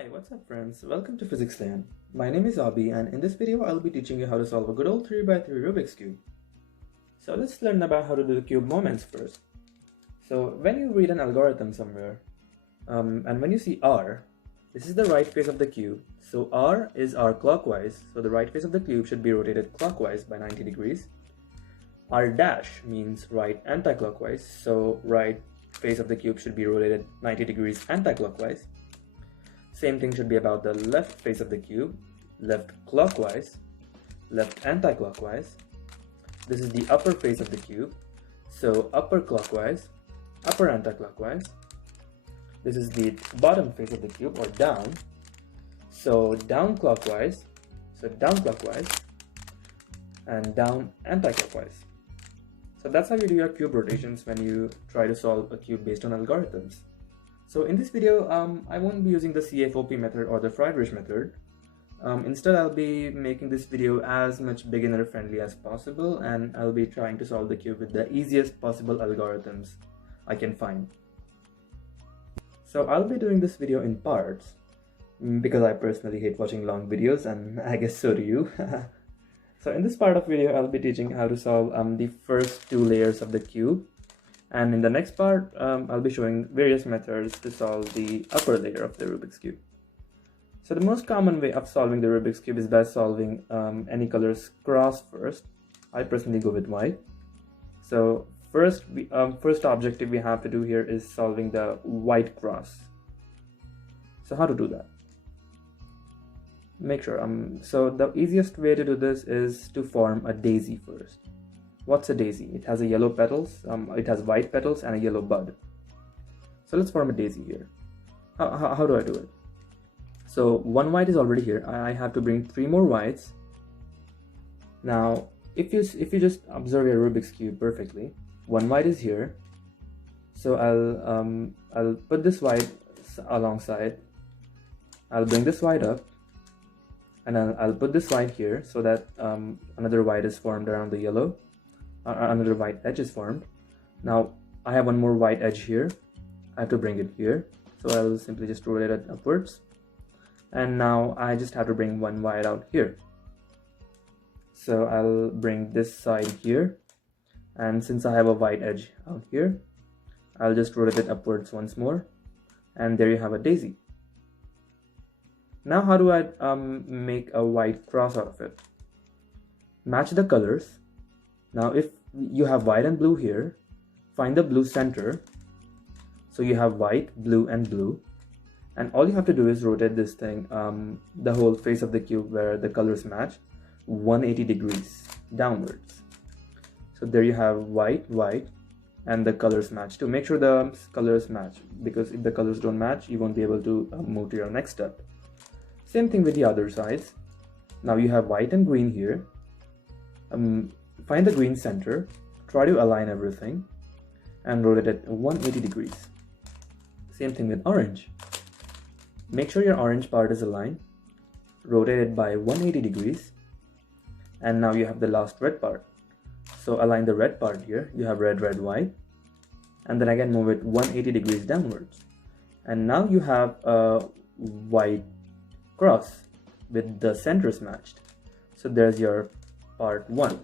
Hi, what's up friends? Welcome to Physics Land. My name is Abhi and in this video I'll be teaching you how to solve a good old 3x3 Rubik's Cube. So let's learn about how to do the cube moments first. So when you read an algorithm somewhere, and when you see R, this is the right face of the cube. So R is R clockwise, so the right face of the cube should be rotated clockwise by 90 degrees. R dash means right anti-clockwise, so right face of the cube should be rotated 90 degrees anti-clockwise. Same thing should be about the left face of the cube, left clockwise, left anti-clockwise. This is the upper face of the cube, so upper clockwise, upper anti-clockwise. This is the bottom face of the cube, or down, so down clockwise, and down anti-clockwise. So that's how you do your cube rotations when you try to solve a cube based on algorithms. So in this video, I won't be using the CFOP method or the Friedrich method. Instead, I'll be making this video as much beginner friendly as possible, and I'll be trying to solve the cube with the easiest possible algorithms I can find. So I'll be doing this video in parts, because I personally hate watching long videos, and I guess so do you. So in this part of video, I'll be teaching how to solve the first two layers of the cube. And in the next part, I'll be showing various methods to solve the upper layer of the Rubik's Cube. So the most common way of solving the Rubik's Cube is by solving any color's cross first. I personally go with white. So first objective we have to do here is solving the white cross. So how to do that? Make sure, so the easiest way to do this is to form a daisy first. What's a daisy? It has a yellow petals, it has white petals and a yellow bud. So let's form a daisy here. How do I do it? So one white is already here. I have to bring 3 more whites. Now, if you just observe your Rubik's Cube perfectly, one white is here. So I'll put this white alongside. I'll bring this white up, and I'll put this white here so that another white is formed around the yellow. Another white edge is formed. Now I have one more white edge here. I have to bring it here, so I'll simply just rotate it upwards, and now I just have to bring one white out here. So I'll bring this side here, and since I have a white edge out here, I'll just rotate it upwards once more, and there you have a daisy. Now how do I make a white cross out of it? Match the colors. Now if you have white and blue here, find the blue center. So you have white, blue and blue. And all you have to do is rotate this thing, the whole face of the cube where the colors match, 180 degrees downwards. So there you have white, white, and the colors match too. Make sure the colors match, because if the colors don't match, you won't be able to move to your next step. Same thing with the other sides. Now you have white and green here. Find the green center, try to align everything, and rotate it 180 degrees. Same thing with orange. Make sure your orange part is aligned, rotate it by 180 degrees, and now you have the last red part. So align the red part here, you have red, red, white, and then again move it 180 degrees downwards. And now you have a white cross with the centers matched. So there's your part 1.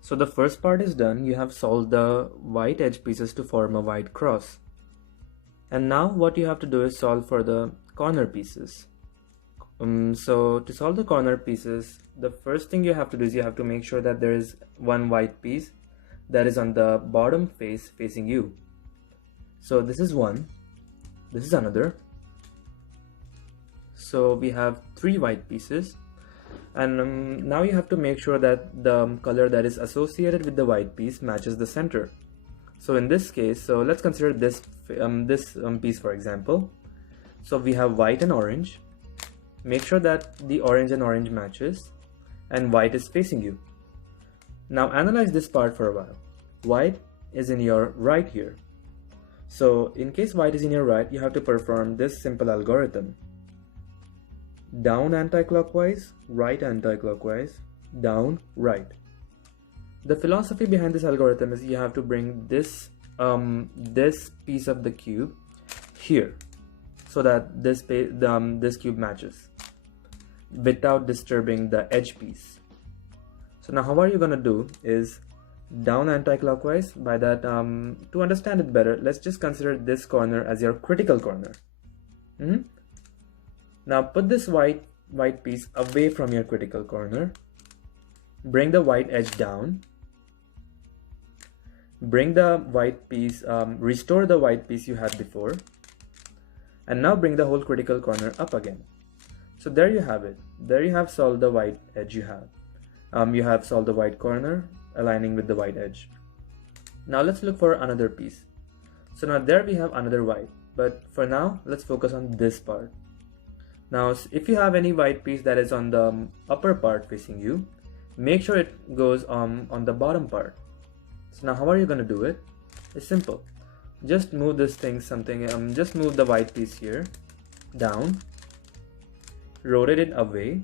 So the first part is done. You have solved the white edge pieces to form a white cross. And now what you have to do is solve for the corner pieces. So to solve the corner pieces, the first thing you have to do is you have to make sure that there is one white piece that is on the bottom face facing you. So this is one, this is another. So we have 3 white pieces. And now you have to make sure that the color that is associated with the white piece matches the center. So in this case, so let's consider this piece for example. So we have white and orange. Make sure that the orange and orange matches and white is facing you. Now analyze this part for a while. White is in your right here. So in case white is in your right, you have to perform this simple algorithm. Down anti-clockwise, right anti-clockwise, down, right. The philosophy behind this algorithm is you have to bring this piece of the cube here. so that this cube matches without disturbing the edge piece. So now how are you going to do is down anti-clockwise. By that, to understand it better, let's just consider this corner as your critical corner. Now put this white piece away from your critical corner. Bring the white edge down. Bring the white piece, restore the white piece you had before. And now bring the whole critical corner up again. So there you have it. There you have solved the white edge you have. You have solved the white corner aligning with the white edge. Now let's look for another piece. So now there we have another white. But for now, let's focus on this part. Now, if you have any white piece that is on the upper part facing you, make sure it goes on the bottom part. So now how are you going to do it? It's simple. Just move this thing just move the white piece here, down, rotate it away.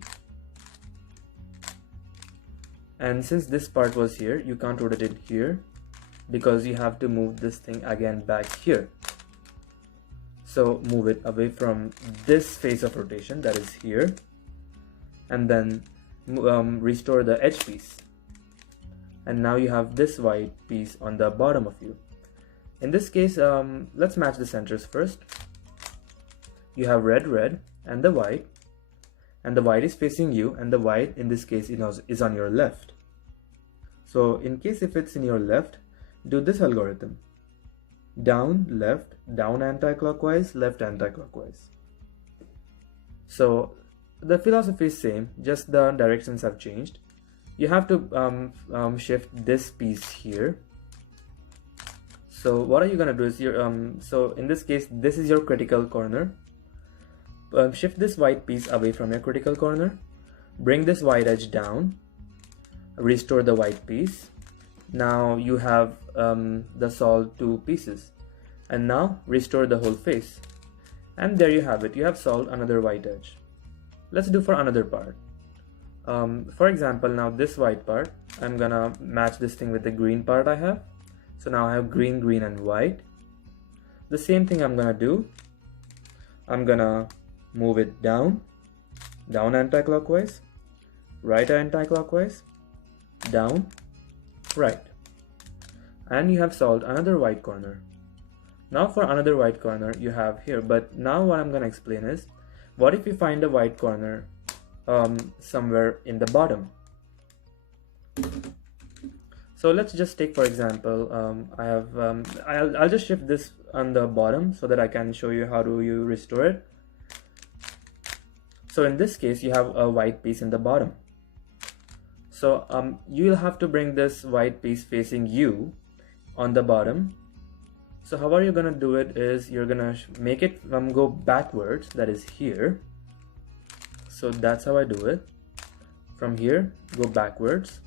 And since this part was here, you can't rotate it here because you have to move this thing again back here. So move it away from this face of rotation, that is here, and then restore the edge piece. And now you have this white piece on the bottom of you. In this case, let's match the centers first. You have red, and the white is facing you, and the white in this case is on your left. So in case if it's in your left, do this algorithm: down, left, down anti-clockwise, left anti-clockwise. So the philosophy is same, just the directions have changed. You have to shift this piece here. So what are you gonna do is so in this case, this is your critical corner. Shift this white piece away from your critical corner. Bring this white edge down. Restore the white piece. Now you have the solved two pieces. And now restore the whole face. And there you have it. You have solved another white edge. Let's do for another part. For example, now this white part, I'm gonna match this thing with the green part I have. So now I have green, and white. The same thing I'm gonna do. I'm gonna move it down anti-clockwise, right anti-clockwise, down, right. And you have solved another white corner. Now for another white corner you have here, but now what I'm gonna explain is, what if you find a white corner somewhere in the bottom? So let's just take, for example, I'll just shift this on the bottom so that I can show you how do you restore it. So in this case, you have a white piece in the bottom. So you'll have to bring this white piece facing you on the bottom. So how are you gonna do it is, you're gonna make it go backwards, that is here. So that's how I do it. From here, go backwards.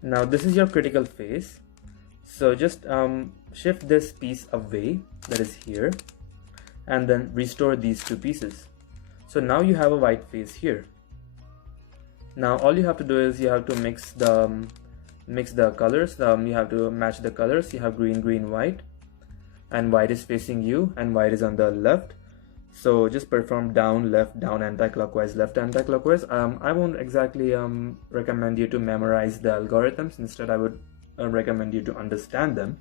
Now this is your critical face. So just shift this piece away, that is here, and then restore these two pieces. So now you have a white face here. Now all you have to do is you have to mix the colors. You have to match the colors. You have green, white, and white is facing you and white is on the left. So just perform down, left, down anti-clockwise, left anti-clockwise. I won't exactly recommend you to memorize the algorithms. Instead, I would recommend you to understand them.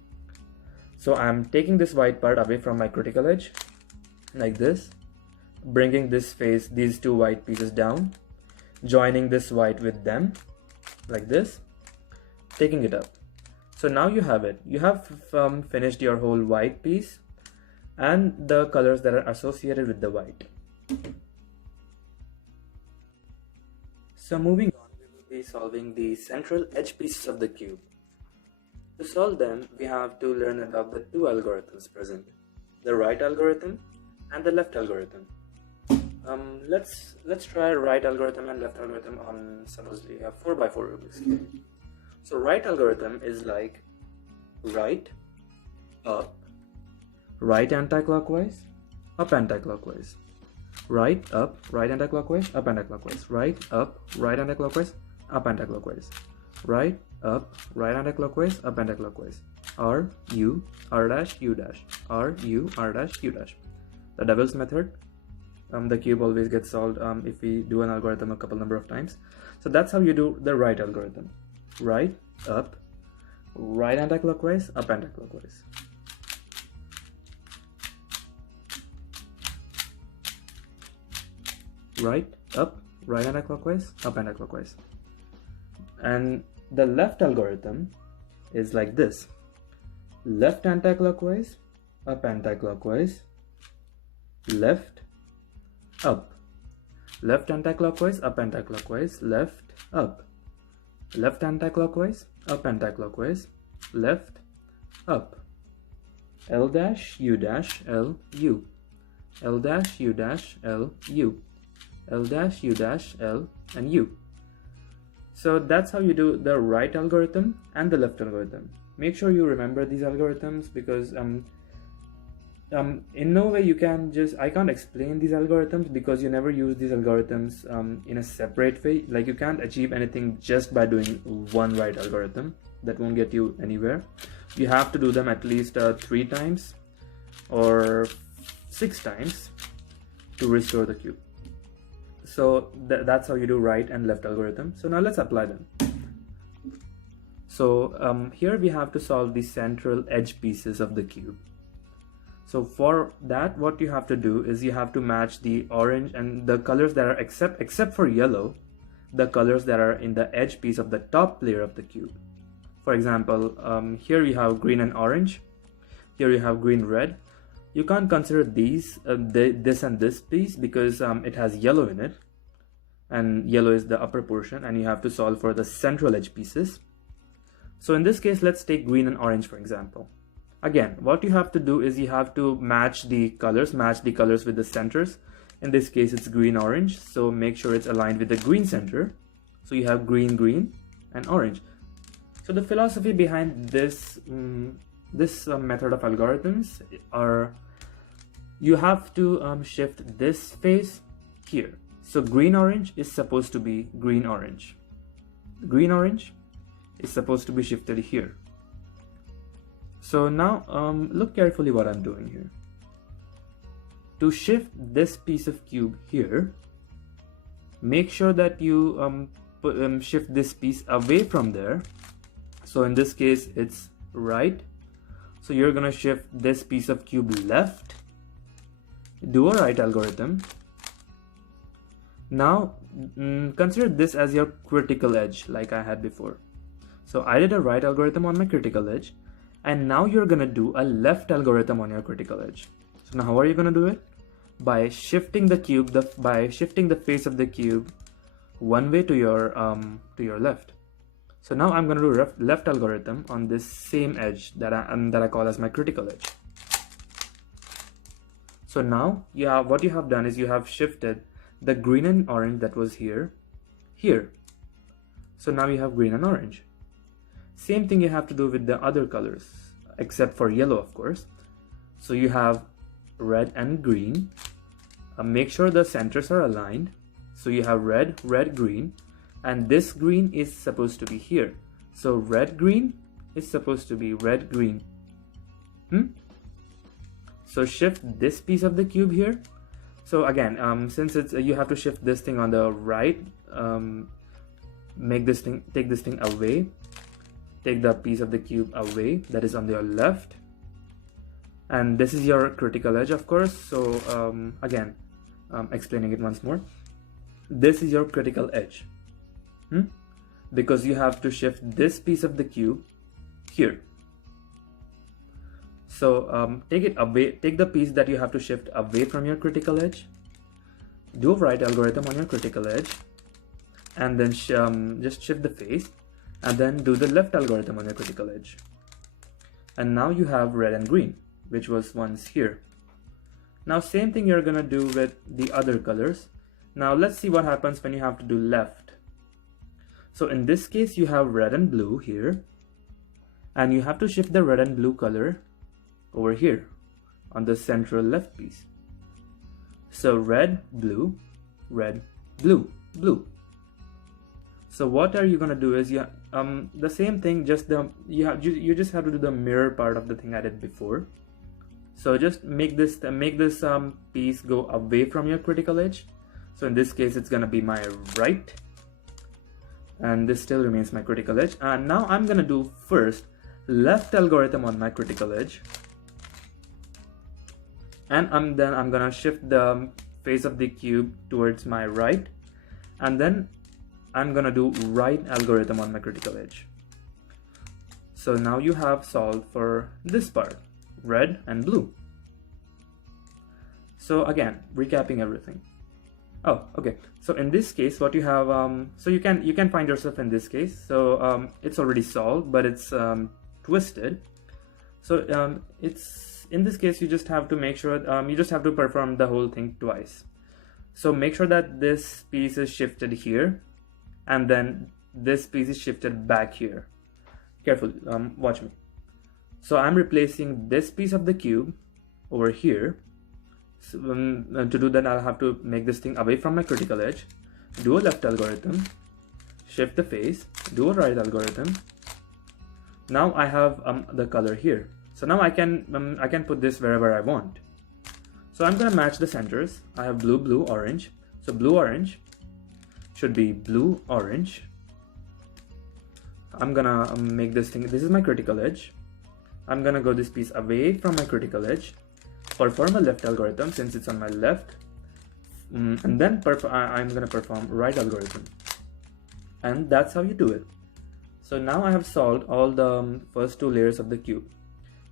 So I'm taking this white part away from my critical edge, like this, bringing this face, these two white pieces down, joining this white with them, like this, taking it up. So now you have it. You have finished your whole white piece and the colors that are associated with the white. So moving on, we will be solving the central edge pieces of the cube. To solve them, we have to learn about the two algorithms present, the right algorithm and the left algorithm. Let's try right algorithm and left algorithm on, supposedly a 4x4 Rubik's cube. So right algorithm is like right, up, right anti-clockwise, up anti-clockwise, right, up, right anti-clockwise, up anti-clockwise, right, up, right anti-clockwise, up anti-clockwise, right, up, right anti-clockwise, up anti-clockwise, R, U, R dash, U dash, R, U, R dash, U dash. the devil's method. The cube always gets solved if we do an algorithm a couple number of times. So that's how you do the right algorithm. Right, up, right anticlockwise, up anticlockwise. Right, up, right anticlockwise, up anticlockwise. And the left algorithm is like this. Left anticlockwise, up anticlockwise, left, up. Left anticlockwise, up anticlockwise, left, up. Left anticlockwise, up anticlockwise, left, up. L dash, U dash, L, U. L dash, U dash, L, U. L dash, U dash, L, and U. So that's how you do the right algorithm and the left algorithm. Make sure you remember these algorithms, because in no way you can I can't explain these algorithms because you never use these algorithms in a separate way. Like, you can't achieve anything just by doing one right algorithm. That won't get you anywhere. You have to do them at least 3 times or 6 times to restore the cube. So that's how you do right and left algorithm. So now let's apply them. So here we have to solve the central edge pieces of the cube. So for that, what you have to do is you have to match the orange and the colors that are except for yellow, the colors that are in the edge piece of the top layer of the cube. For example, here you have green and orange. Here you have green, red. You can't consider these this and this piece because it has yellow in it, and yellow is the upper portion, and you have to solve for the central edge pieces. So in this case, let's take green and orange for example. Again, what you have to do is you have to match the colors with the centers. In this case, it's green, orange, so make sure it's aligned with the green center. So you have green, green, and orange. So the philosophy behind this method of algorithms are you have to shift this face here. So green, orange is supposed to be green, orange. Green, orange is supposed to be shifted here. So now look carefully what I'm doing here. To shift this piece of cube here, make sure that you shift this piece away from there. So in this case, it's right. So you're gonna shift this piece of cube left. Do a right algorithm. Now consider this as your critical edge, like I had before. So I did a right algorithm on my critical edge, and now you're gonna do a left algorithm on your critical edge. So now how are you gonna do it? By shifting the cube, by shifting the face of the cube one way to your left. So now I'm gonna do left algorithm on this same edge that I call as my critical edge. So now what you have done is you have shifted the green and orange that was here. So now you have green and orange. Same thing you have to do with the other colors, except for yellow, of course. So you have red and green. Make sure the centers are aligned. So you have red, red, green, and this green is supposed to be here. So red, green is supposed to be red, green. So shift this piece of the cube here. So again, since you have to shift this thing on the right, take this thing away. Take the piece of the cube away that is on your left, and this is your critical edge, of course. So again, explaining it once more, this is your critical edge, because you have to shift this piece of the cube here. So take it away, take the piece that you have to shift away from your critical edge, do a right algorithm on your critical edge, and then just shift the face, and then do the left algorithm on your critical edge. And now you have red and green, which was once here. Now same thing you're gonna do with the other colors. Now let's see what happens when you have to do left. So in this case, you have red and blue here, and you have to shift the red and blue color over here on the central left piece. So red, blue, blue. So what are you gonna do is the same thing, just you just have to do the mirror part of the thing I did before. So just make this piece go away from your critical edge. So in this case, it's gonna be my right, and this still remains my critical edge. And now I'm gonna do first left algorithm on my critical edge, and then I'm gonna shift the face of the cube towards my right, and then I'm gonna do right algorithm on my critical edge. So now you have solved for this part, red and blue. So again, recapping everything. Oh, okay. So in this case, what you have, so you can find yourself in this case. So it's already solved, but it's twisted. So it's in this case, you just have to make sure you just have to perform the whole thing twice. So make sure that this piece is shifted here, and then this piece is shifted back here. Careful, watch me. So I'm replacing this piece of the cube over here. So, to do that, I'll have to make this thing away from my critical edge, do a left algorithm, shift the face, do a right algorithm. Now I have the color here. So now I can put this wherever I want. So I'm gonna match the centers. I have blue, blue, orange. So blue, orange should be blue, orange. I'm gonna make this thing, this is my critical edge. I'm gonna go this piece away from my critical edge, perform a left algorithm since it's on my left, and then I'm gonna perform right algorithm. And that's how you do it. So now I have solved all the first two layers of the cube.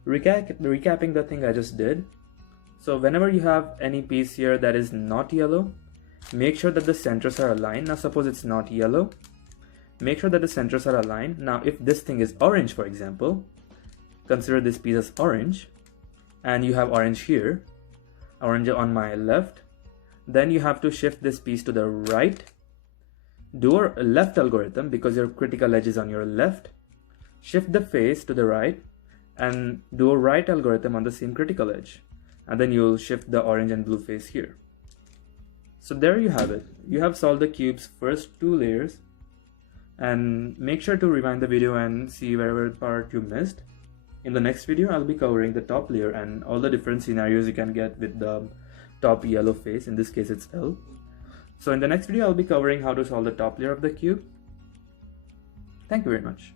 Recapping the thing I just did. So whenever you have any piece here that is not yellow, make sure that the centers are aligned. Now suppose it's not yellow. Make sure that the centers are aligned. Now if this thing is orange, for example, consider this piece as orange, and you have orange here, orange on my left, then you have to shift this piece to the right, do a left algorithm because your critical edge is on your left, shift the face to the right, and do a right algorithm on the same critical edge, and then you'll shift the orange and blue face here. So there you have it. You have solved the cube's first two layers. And make sure to rewind the video and see wherever part you missed. In the next video, I'll be covering the top layer and all the different scenarios you can get with the top yellow face. In this case, it's L. So in the next video, I'll be covering how to solve the top layer of the cube. Thank you very much.